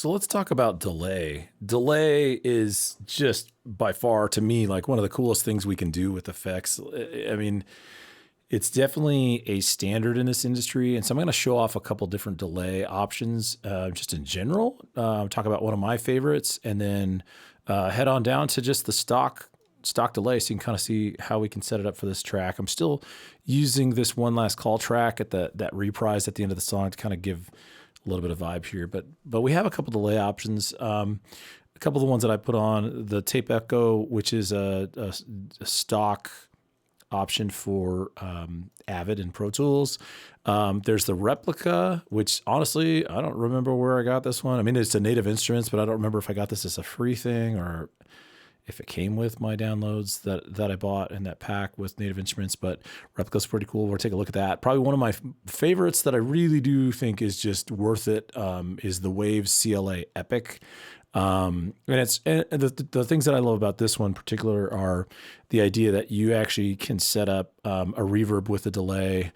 So let's talk about delay. Delay is just by far to me like one of the coolest things we can do with effects. I mean, it's definitely a standard in this industry. And so I'm going to show off a couple different delay options just in general, talk about one of my favorites, and then head on down to just the stock delay so you can kind of see how we can set it up for this track. I'm still using this one last call track at that reprise at the end of the song to kind of give a little bit of vibe here, but we have a couple delay options. A couple of the ones that I put on the tape echo, which is a stock option for Avid and Pro Tools. There's the replica, which honestly, I don't remember where I got this one. I mean, it's a Native Instruments, but I don't remember if I got this as a free thing or if it came with my downloads that I bought in that pack with Native Instruments. But replica's pretty cool. We'll take a look at that. Probably one of my favorites that I really do think is just worth it is the Waves CLA Epic. And the things that I love about this one in particular are the idea that you actually can set up a reverb with a delay,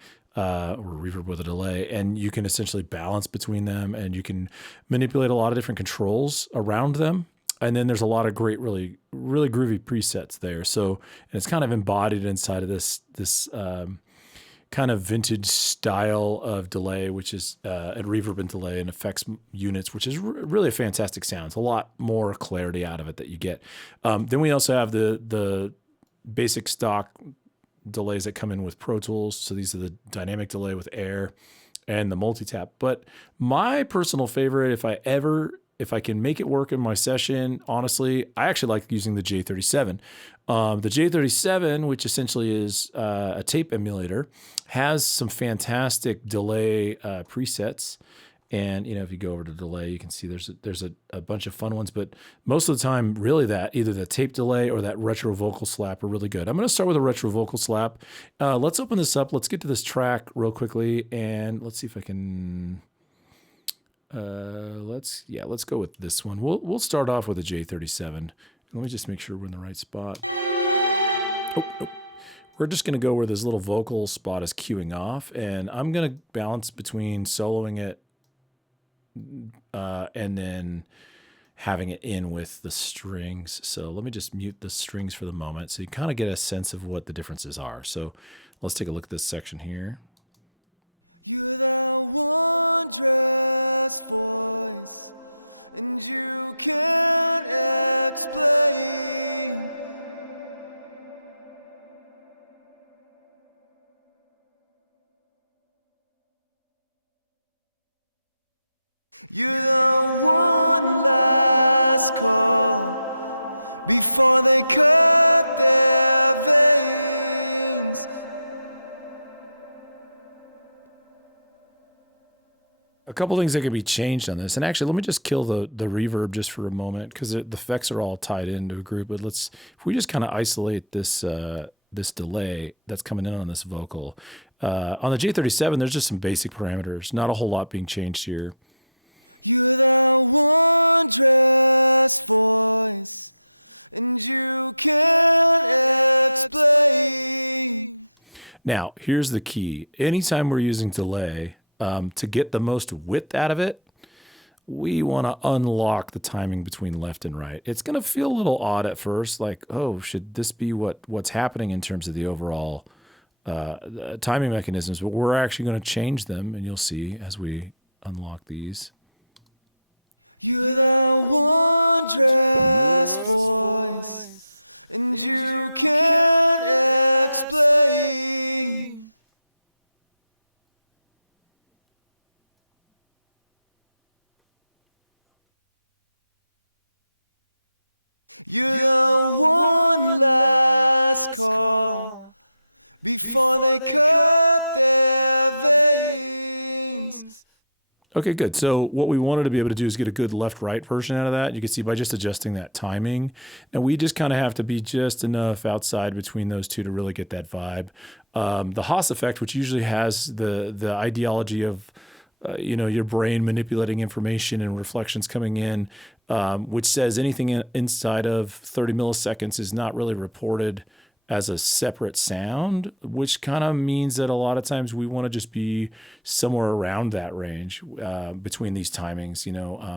and you can essentially balance between them, and you can manipulate a lot of different controls around them. And then there's a lot of great, really, really groovy presets there. So, and it's kind of embodied inside of this kind of vintage style of delay, which is a reverb and delay and effects units, which is really a fantastic sound. It's a lot more clarity out of it that you get. Then we also have the basic stock delays that come in with Pro Tools. So these are the dynamic delay with air and the multi-tap. But my personal favorite, if I can make it work in my session, honestly, I actually like using the J37. The J37, which essentially is a tape emulator, has some fantastic delay presets. And if you go over to delay, you can see there's a bunch of fun ones. But most of the time, really either the tape delay or that retro vocal slap are really good. I'm going to start with a retro vocal slap. Let's open this up. Let's get to this track real quickly, and let's see if I can. Let's go with this one. We'll start off with a J37. Let me just make sure we're in the right spot. Oh. We're just going to go where this little vocal spot is queuing off, and I'm going to balance between soloing it and then having it in with the strings. So let me just mute the strings for the moment so you kind of get a sense of what the differences are. So let's take a look at this section here. A couple things that could be changed on this, and actually, let me just kill the reverb just for a moment because the effects are all tied into a group. But if we just kind of isolate this this delay that's coming in on this vocal on the J37, there's just some basic parameters, not a whole lot being changed here. Now, here's the key. Anytime we're using delay, to get the most width out of it, we want to unlock the timing between left and right. It's going to feel a little odd at first, like, oh, should this be what's happening in terms of the overall timing mechanisms? But we're actually going to change them, and you'll see as we unlock these. You're the wondrous voice, and you can't explain. You're the one last call before they cut their veins. Okay, good. So what we wanted to be able to do is get a good left-right version out of that. You can see by just adjusting that timing. Now we just kind of have to be just enough outside between those two to really get that vibe. The Haas effect, which usually has the ideology of your brain manipulating information and reflections coming in, which says anything inside of 30 milliseconds is not really reported as a separate sound, which kind of means that a lot of times we want to just be somewhere around that range between these timings.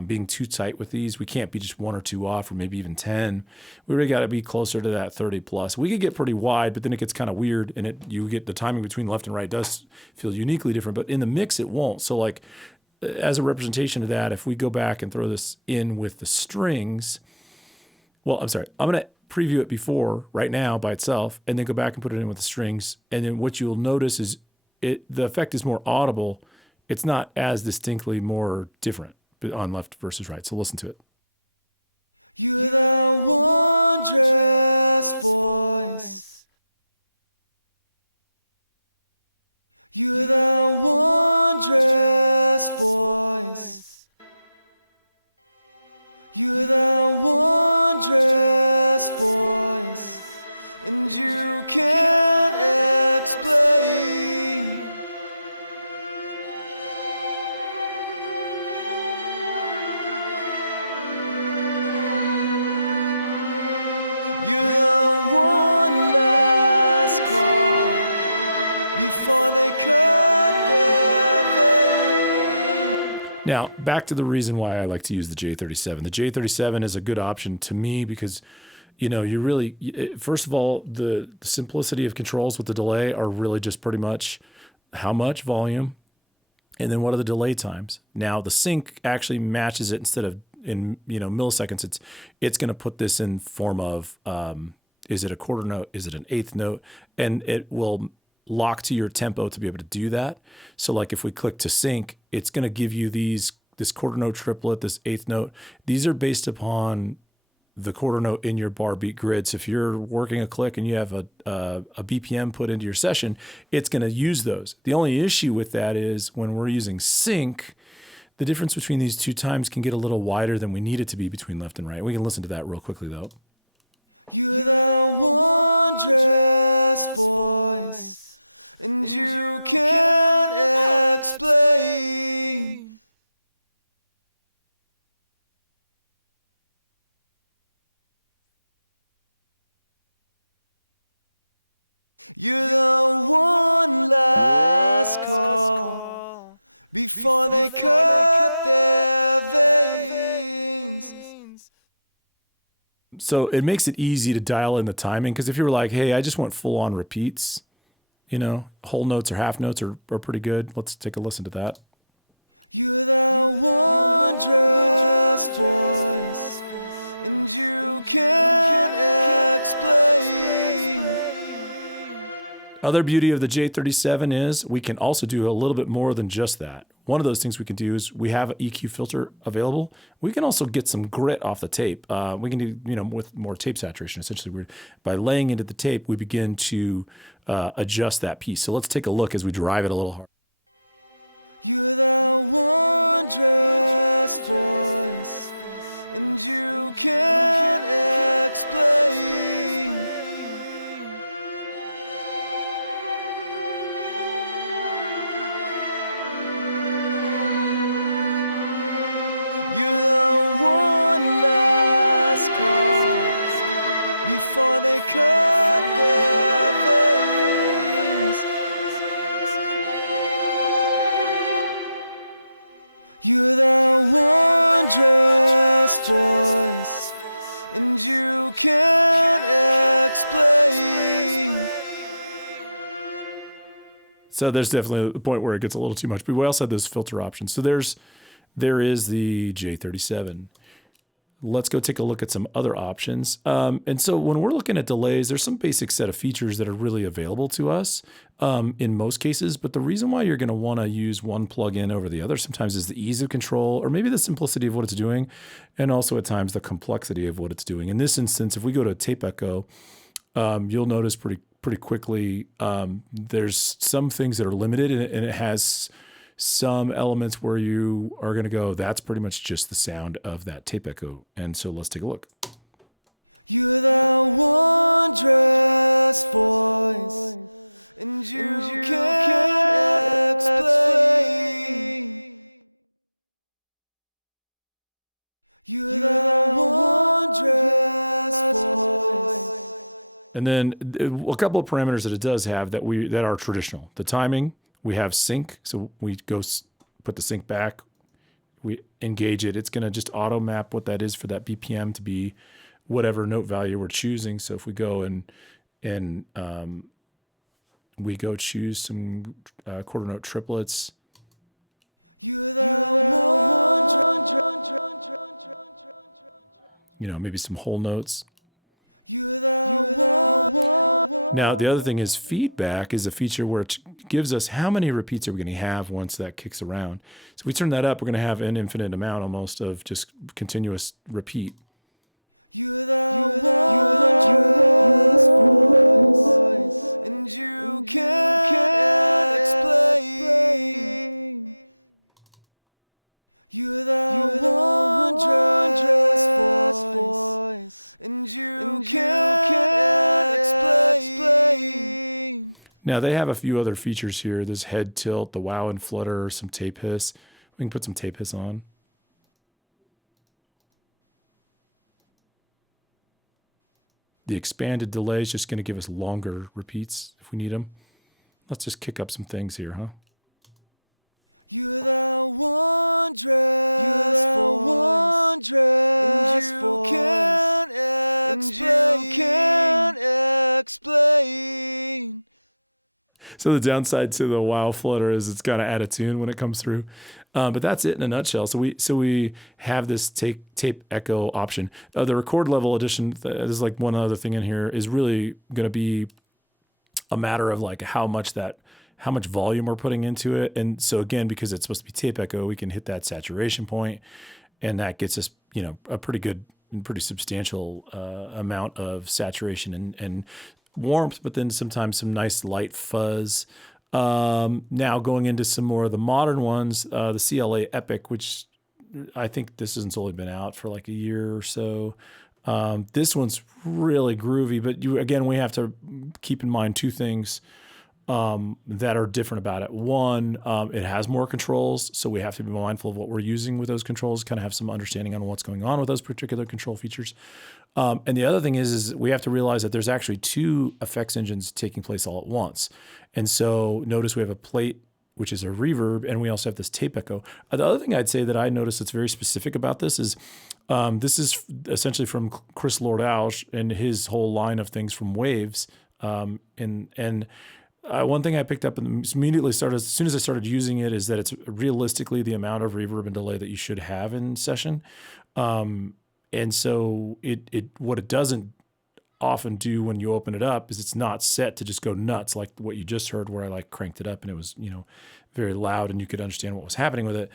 Being too tight with these, we can't be just one or two off, or maybe even 10. We really got to be closer to that 30 plus. We could get pretty wide, but then it gets kind of weird, and you get the timing between left and right does feel uniquely different. But in the mix, it won't. So like as a representation of that, if we go back and throw this in with the strings, well, I'm sorry, I'm going to preview it before right now by itself, and then go back and put it in with the strings. And then what you'll notice is the effect is more audible. It's not as distinctly more different on left versus right. So listen to it. You're the wondrous voice. You're the wondrous voice. You're the wondrous voice, and you can't explain. You're the wondrous voice before they come. Now, back to the reason why I like to use the J37. The J37 is a good option to me because you really, first of all, the simplicity of controls with the delay are really just pretty much how much volume, and then what are the delay times. Now the sync actually matches it instead of in milliseconds. It's going to put this in form of is it a quarter note, is it an eighth note, and it will lock to your tempo to be able to do that. So like if we click to sync, it's going to give you this quarter note triplet, this eighth note. These are based upon the quarter note in your bar beat grid. So if you're working a click and you have a BPM put into your session, it's going to use those. The only issue with that is when we're using sync, the difference between these two times can get a little wider than we need it to be between left and right. We can listen to that real quickly though. You're the wondrous voice, and you can't explain. Last call before they cut their veins. So it makes it easy to dial in the timing, because if you were like, hey, I just want full on repeats, whole notes or half notes are pretty good. Let's take a listen to that. You're the wondrous voice, and you can't explain. Other beauty of the J37 is we can also do a little bit more than just that. One of those things we can do is we have an EQ filter available. We can also get some grit off the tape. We can do, with more tape saturation. Essentially, by laying into the tape, we begin to adjust that piece. So let's take a look as we drive it a little hard. So there's definitely a point where it gets a little too much, but we also have those filter options. So there is the J37. Let's go take a look at some other options. And so when we're looking at delays, there's some basic set of features that are really available to us in most cases. But the reason why you're going to want to use one plugin over the other sometimes is the ease of control, or maybe the simplicity of what it's doing, and also at times the complexity of what it's doing. In this instance, if we go to Tape Echo, you'll notice pretty quickly there's some things that are limited, and it has some elements where you are going to go, that's pretty much just the sound of that tape echo. And so let's take a look. And then a couple of parameters that it does have that are traditional. The timing, we have sync, so we go put the sync back, we engage it. It's going to just auto map what that is for that BPM to be whatever note value we're choosing. So if we go and we go choose some quarter note triplets, maybe some whole notes. Now, the other thing is feedback is a feature where it gives us how many repeats are we going to have once that kicks around. So if we turn that up, we're going to have an infinite amount almost of just continuous repeat. Now, they have a few other features here. There's head tilt, the wow and flutter, some tape hiss. We can put some tape hiss on. The expanded delay is just going to give us longer repeats if we need them. Let's just kick up some things here, huh? So the downside to the wow flutter is it's got to add a tune when it comes through, but that's it in a nutshell. So we have this tape echo option. The record level edition. There's like one other thing in here is really going to be a matter of like how much volume we're putting into it. And so again, because it's supposed to be tape echo, we can hit that saturation point, and that gets us a pretty good and pretty substantial amount of saturation and warmth, but then sometimes some nice light fuzz. Now going into some more of the modern ones, the CLA Epic, which I think this has only been out for like a year or so. This one's really groovy, but we have to keep in mind two things that are different about it. One, it has more controls, so we have to be mindful of what we're using with those controls, kind of have some understanding on what's going on with those particular control features. And the other thing is we have to realize that there's actually two effects engines taking place all at once. And so notice we have a plate, which is a reverb, and we also have this tape echo. The other thing I'd say that I noticed that's very specific about this is essentially from Chris Lord-Alge and his whole line of things from Waves. And one thing I picked up and immediately started as soon as I started using it is that it's realistically the amount of reverb and delay that you should have in session. And so it what it doesn't often do when you open it up is it's not set to just go nuts like what you just heard where I like cranked it up and it was very loud and you could understand what was happening with it.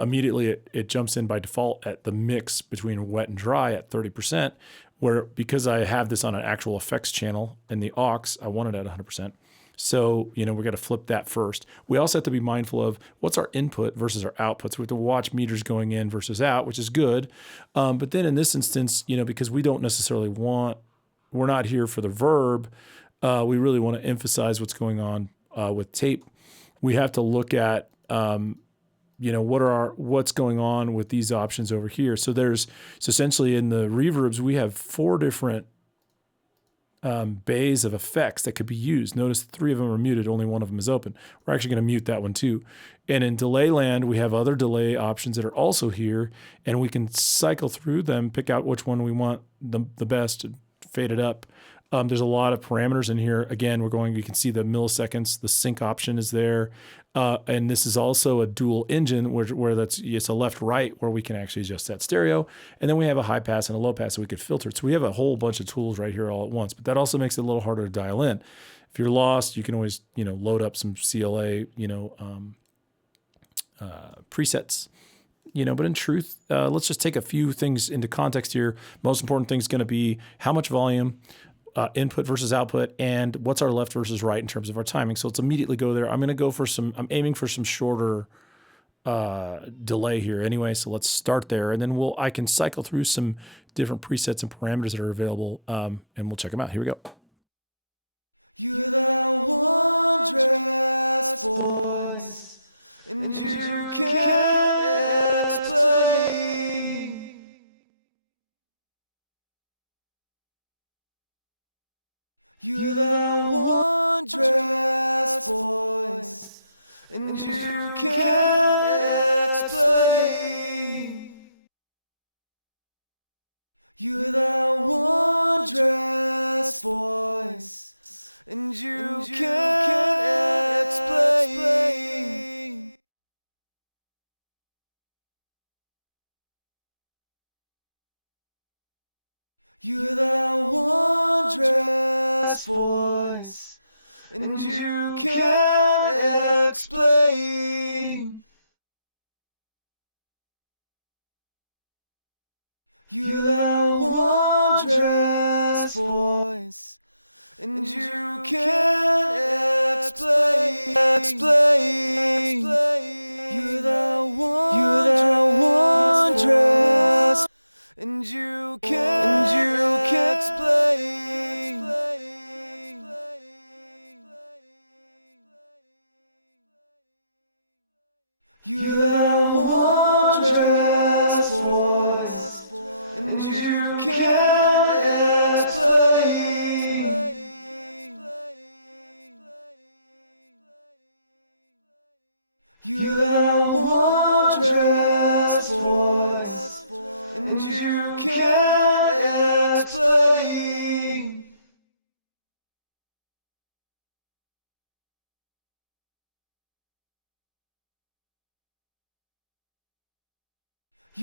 Immediately it jumps in by default at the mix between wet and dry at 30%, where because I have this on an actual effects channel in the aux, I want it at 100%. So, we got to flip that first. We also have to be mindful of what's our input versus our output. So we have to watch meters going in versus out, which is good. But then in this instance, because we don't necessarily we're not here for the verb. We really want to emphasize what's going on with tape. We have to look at, what's going on with these options over here. So essentially in the reverbs, we have four different bays of effects that could be used. Notice three of them are muted, only one of them is open. We're actually going to mute that one too. And in delay land, we have other delay options that are also here, and we can cycle through them, pick out which one we want the best, and fade it up. There's a lot of parameters in here. Again, you can see the milliseconds, the sync option is there. And this is also a dual engine where it's a left-right where we can actually adjust that stereo. And then we have a high pass and a low pass so we could filter it. So we have a whole bunch of tools right here all at once, but that also makes it a little harder to dial in. If you're lost, you can always, load up some CLA, presets. But in truth, let's just take a few things into context here. Most important thing is going to be how much volume, input versus output, and what's our left versus right in terms of our timing. So let's immediately go there. I'm aiming for some shorter delay here anyway. So let's start there, and then I can cycle through some different presets and parameters that are available, and we'll check them out. Here we go. Voice, and you can't explain. and you can't explain. Last voice, and you can't explain. You're the wondrous voice. You're the wondrous voice, and you can't explain. You're the wondrous voice, and you can't explain.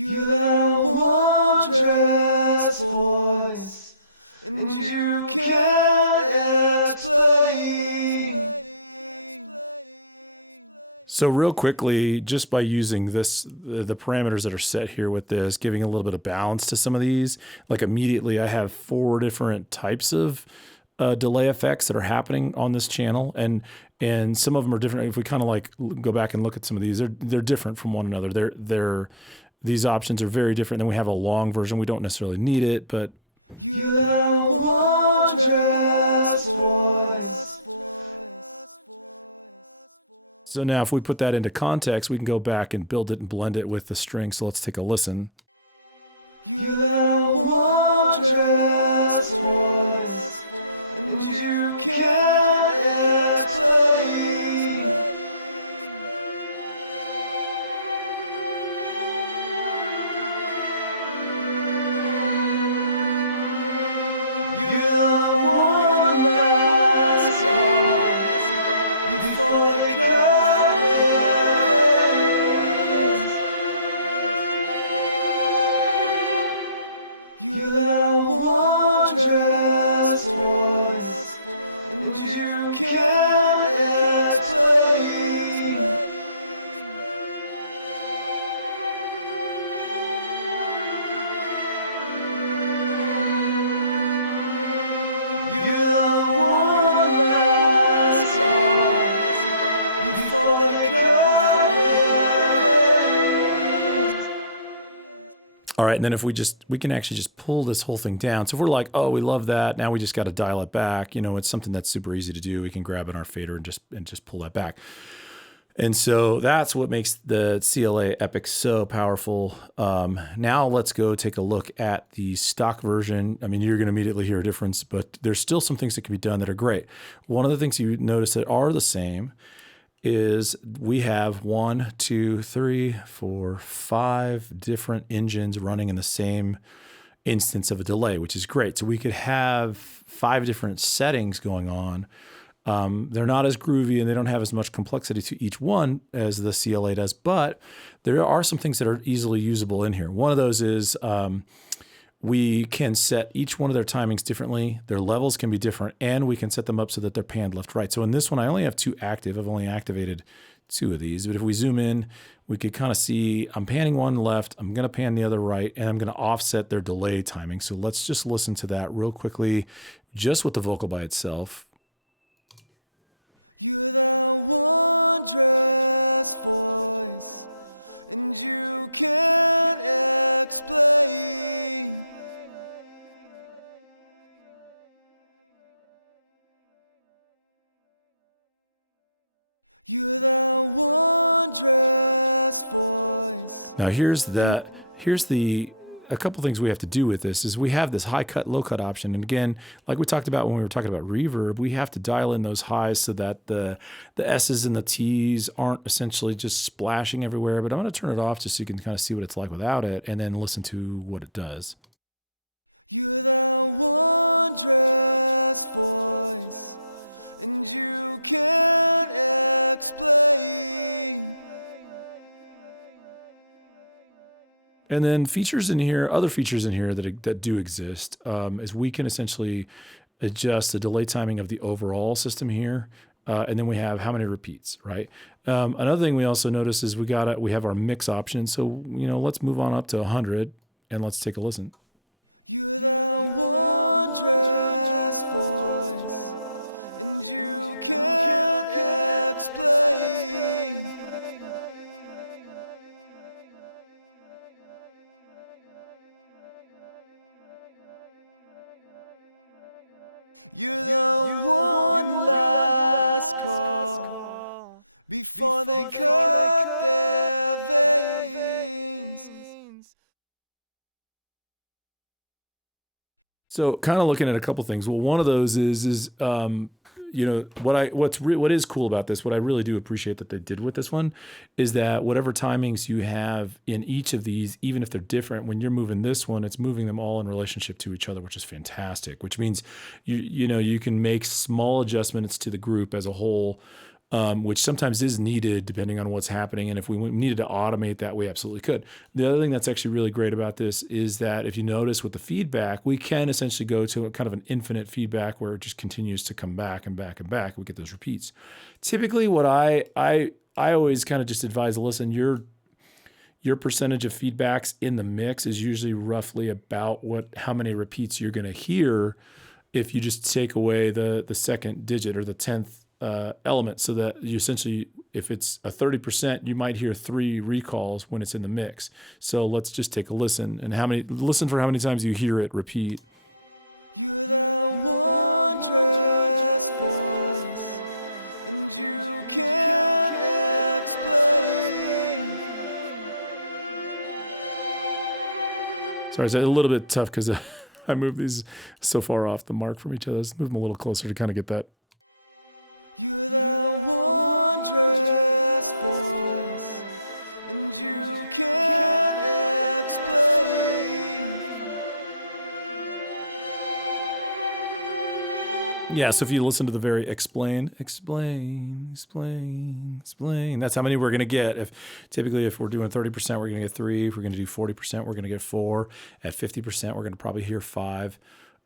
You're the wondrous voice, and you can't explain. So real quickly, just by using the parameters that are set here with this, giving a little bit of balance to some of these, like immediately I have 4 different types of delay effects that are happening on this channel, and some of them are different. If we kind of like go back and look at some of these, they're different from one another. These options are very different. Then we have a long version. We don't necessarily need it, but you're the wondrous voice. So now if we put that into context, we can go back and build it and blend it with the string. So let's take a listen. You're the wondrous voice, and you can't explain. You're the one last call before they cut their veins. You're the wondrous voice, and you can't explain. You're the one last call before they cut their veins. All right, and then if we can actually just pull this whole thing down. So if we're like, oh, we love that, now we just got to dial it back. You know, it's something that's super easy to do. We can grab in our fader and just pull that back. And so that's what makes the CLA Epic so powerful. Now let's go take a look at the stock version. I mean, you're going to immediately hear a difference, but there's still some things that can be done that are great. One of the things you notice that are the same is we have 1, 2, 3, 4, 5 different engines running in the same instance of a delay, which is great. So we could have 5 different settings going on. They're not as groovy and they don't have as much complexity to each one as the CLA does, but there are some things that are easily usable in here. One of those is we can set each one of their timings differently. Their levels can be different, and we can set them up so that they're panned left, right. So in this one, I only have 2 active. I've only activated 2 of these, but if we zoom in, we could kind of see I'm panning one left, I'm going to pan the other right, and I'm going to offset their delay timing. So let's just listen to that real quickly, just with the vocal by itself. Now here's the a couple things we have to do with this is we have this high cut, low cut option. And again, like we talked about when we were talking about reverb, we have to dial in those highs so that the S's and the T's aren't essentially just splashing everywhere. But I'm going to turn it off just so you can kind of see what it's like without it and then listen to what it does. And then features in here, other features in here that do exist, is we can essentially adjust the delay timing of the overall system here. And then we have how many repeats, right? Another thing we also notice is we have our mix option. So, let's move on up to 100 and let's take a listen. You're the last call before they cut their veins. So kind of looking at a couple things. Well, one of those is what is cool about this, what I really do appreciate that they did with this one is that whatever timings you have in each of these, even if they're different, when you're moving this one, it's moving them all in relationship to each other, which is fantastic, which means you can make small adjustments to the group as a whole, which sometimes is needed depending on what's happening. And if we needed to automate that, we absolutely could. The other thing that's actually really great about this is that if you notice with the feedback, we can essentially go to a kind of an infinite feedback where it just continues to come back and back and back. We get those repeats. Typically what I always kind of just advise, listen, your percentage of feedbacks in the mix is usually roughly about how many repeats you're going to hear if you just take away the second digit or the 10th element, so that you essentially, if it's a 30%, you might hear 3 recalls when it's in the mix. So let's just take a listen and listen for how many times you hear it repeat. Sorry, it's a little bit tough because I moved these so far off the mark from each other. Let's move them a little closer to kind of get that. Yeah, so if you listen to the very explain, that's how many we're going to get. Typically if we're doing 30%, we're going to get 3. If we're going to do 40%, we're going to get 4. At 50%, we're going to probably hear 5.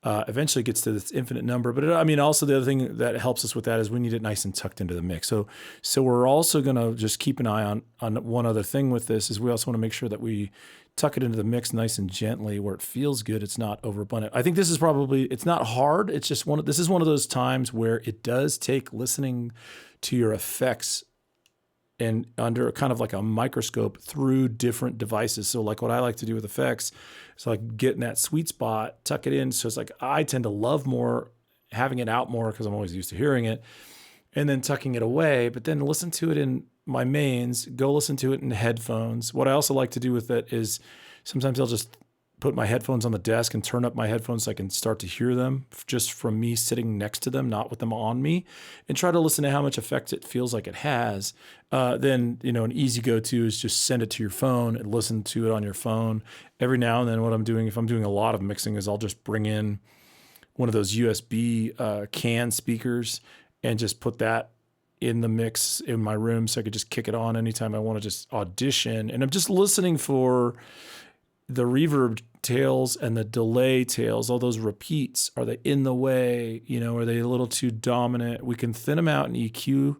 Eventually it gets to this infinite number. But also the other thing that helps us with that is we need it nice and tucked into the mix. So we're also going to just keep an eye on one other thing with this is we also want to make sure that we tuck it into the mix nice and gently where it feels good. It's not overabundant. I think this is it's not hard. It's just this is one of those times where it does take listening to your effects and under kind of like a microscope through different devices. So like what I like to do with effects is like getting that sweet spot, tuck it in. So it's like, I tend to love having it out more because I'm always used to hearing it, and then tucking it away, but then listen to it in my mains, go listen to it in headphones. What I also like to do with it is sometimes I'll just put my headphones on the desk and turn up my headphones so I can start to hear them just from me sitting next to them, not with them on me, and try to listen to how much effect it feels like it has. Then, an easy go-to is just send it to your phone and listen to it on your phone. Every now and then what I'm doing, if I'm doing a lot of mixing, is I'll just bring in one of those USB can speakers and just put that in the mix in my room so I could just kick it on anytime I want to just audition. And I'm just listening for the reverb tails and the delay tails, all those repeats. Are they in the way? Are they a little too dominant? We can thin them out in EQ.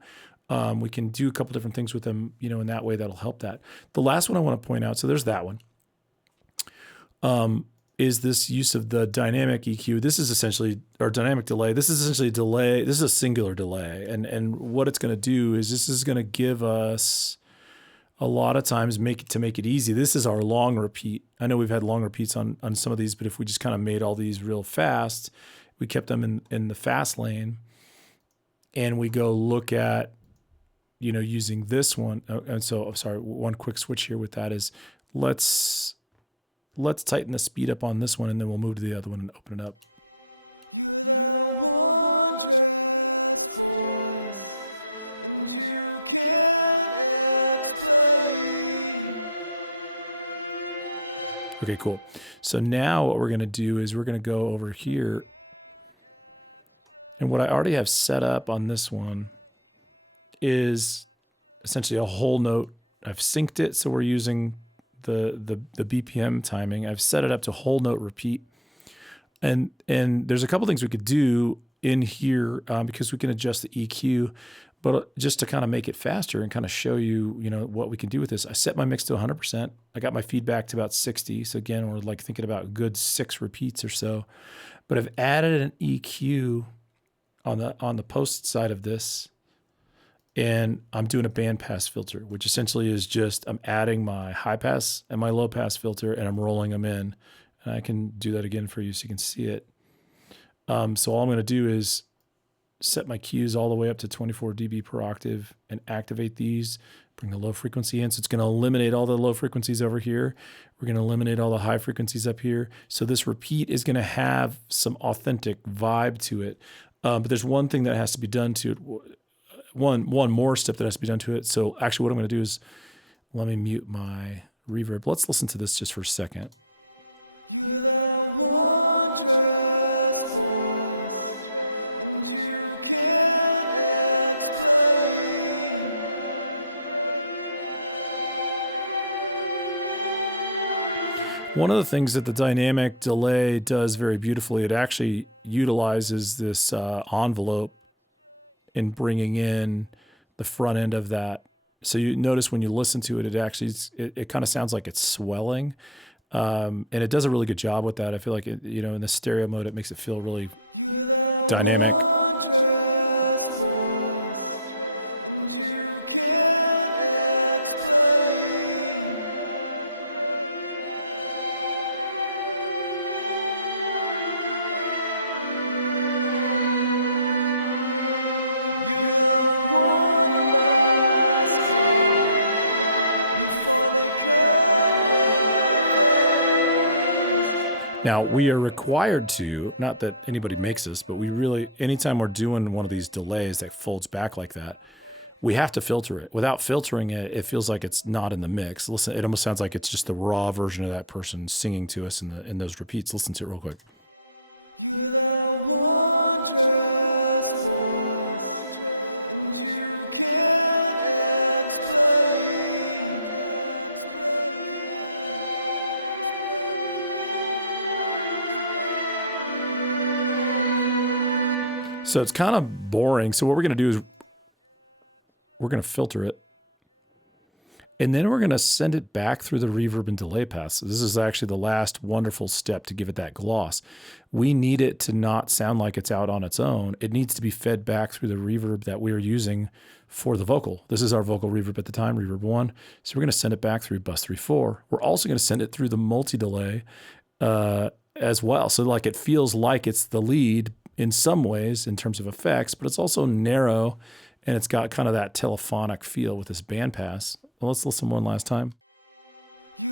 We can do a couple different things with them, in that way that'll help that. The last one I want to point out, so there's that one, is this use of the dynamic EQ. This is essentially, or dynamic delay. This is essentially a delay. This is a singular delay. And what it's going to do is this is going to give us a lot of times to make it easy. This is our long repeat. I know we've had long repeats on some of these, but if we just kind of made all these real fast, we kept them in the fast lane, and we go look at, using this one. And so, I'm sorry, one quick switch here with that is let's let's tighten the speed up on this one, and then we'll move to the other one and open it up. You have a wondrous voice, and you can't explain. Okay, cool. So now what we're going to do is we're going to go over here. And what I already have set up on this one is essentially a whole note. I've synced it, so we're using the BPM timing. I've set it up to whole note repeat. And there's a couple things we could do in here because we can adjust the EQ, but just to kind of make it faster and kind of show you, what we can do with this. I set my mix to 100%. I got my feedback to about 60. So again, we're like thinking about good 6 repeats or so. But I've added an EQ on the post side of this, and I'm doing a bandpass filter, which essentially is just I'm adding my high pass and my low pass filter, and I'm rolling them in. And I can do that again for you so you can see it. So all I'm going to do is set my Qs all the way up to 24 dB per octave and activate these, bring the low frequency in. So it's going to eliminate all the low frequencies over here. We're going to eliminate all the high frequencies up here. So this repeat is going to have some authentic vibe to it. But there's one thing that has to be done to it. One more step that has to be done to it. So actually what I'm going to do is let me mute my reverb. Let's listen to this just for a second. You have a wondrous voice, and you can't explain. One of the things that the dynamic delay does very beautifully, it actually utilizes this envelope in bringing in the front end of that. So you notice when you listen to it, it kind of sounds like it's swelling. And it does a really good job with that. I feel like in the stereo mode, it makes it feel really dynamic. Now, we are required to, not that anybody makes us, but we really, anytime we're doing one of these delays that folds back like that, we have to filter it. Without filtering it, it feels like it's not in the mix. Listen, it almost sounds like it's just the raw version of that person singing to us in those repeats. Listen to it real quick. You have a wondrous voice, and you can't explain. So it's kind of boring. So what we're going to do is we're going to filter it. And then we're going to send it back through the reverb and delay paths. So this is actually the last wonderful step to give it that gloss. We need it to not sound like it's out on its own. It needs to be fed back through the reverb that we are using for the vocal. This is our vocal reverb at the time, reverb 1. So we're going to send it back through bus 3, 4. We're also going to send it through the multi-delay as well. So like it feels like it's the lead in some ways in terms of effects, but it's also narrow and it's got kind of that telephonic feel with this bandpass. Well, let's listen one last time.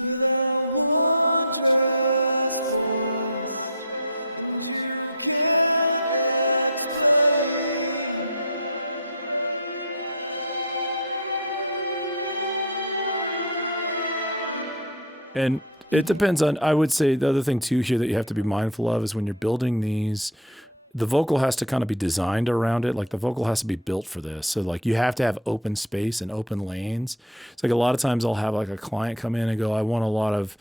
You have a wondrous voice, and you can't explain. And it depends on, I would say the other thing too here that you have to be mindful of is when you're building these, the vocal has to kind of be designed around it. Like the vocal has to be built for this. So like you have to have open space and open lanes. It's like a lot of times I'll have like a client come in and go, I want a lot of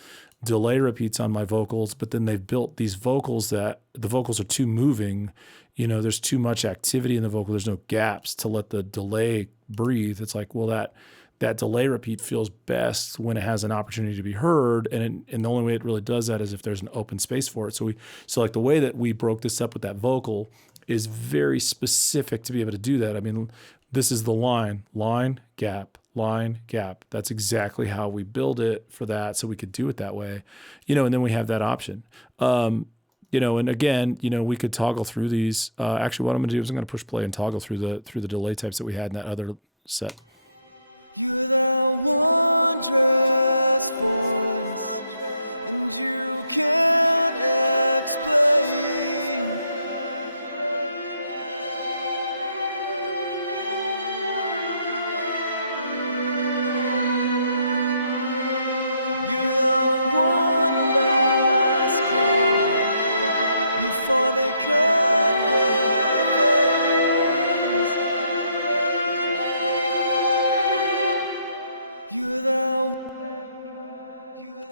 delay repeats on my vocals, but then they've built these vocals that the vocals are too moving. There's too much activity in the vocal. There's no gaps to let the delay breathe. It's like, well, that delay repeat feels best when it has an opportunity to be heard. And the only way it really does that is if there's an open space for it. So like the way that we broke this up with that vocal is very specific to be able to do that. I mean, this is the line, gap, line, gap. That's exactly how we build it for that. So we could do it that way, and then we have that option. And again, we could toggle through these. Actually, what I'm gonna do is I'm gonna push play and toggle through the delay types that we had in that other set.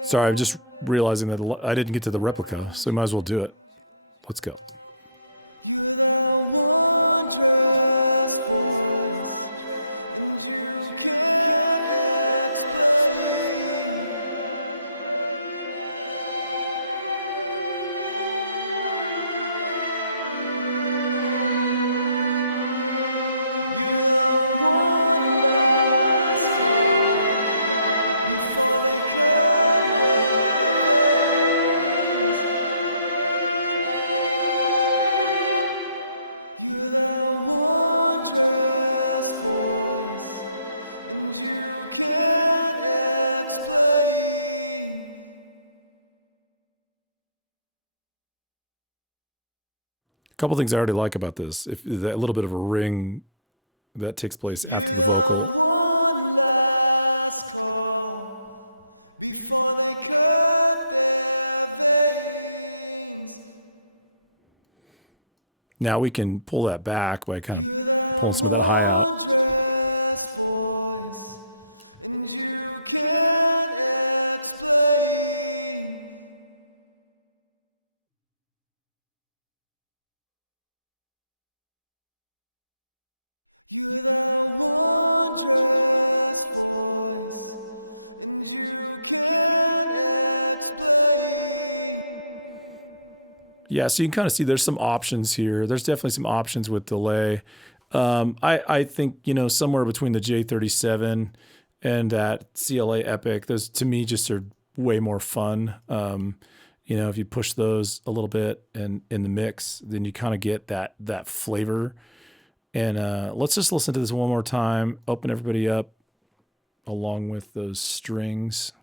Sorry, I'm just realizing that I didn't get to the replica, so we might as well do it. Let's go. A couple things I already like about this. If that little bit of a ring that takes place after the vocal. Now we can pull that back by kind of pulling some of that high out. Yeah, so you can kind of see there's some options here. There's definitely some options with delay. I think, somewhere between the J37 and that CLA Epic, those to me just are way more fun. If you push those a little bit and in the mix, then you kind of get that flavor. And let's just listen to this one more time, open everybody up along with those strings.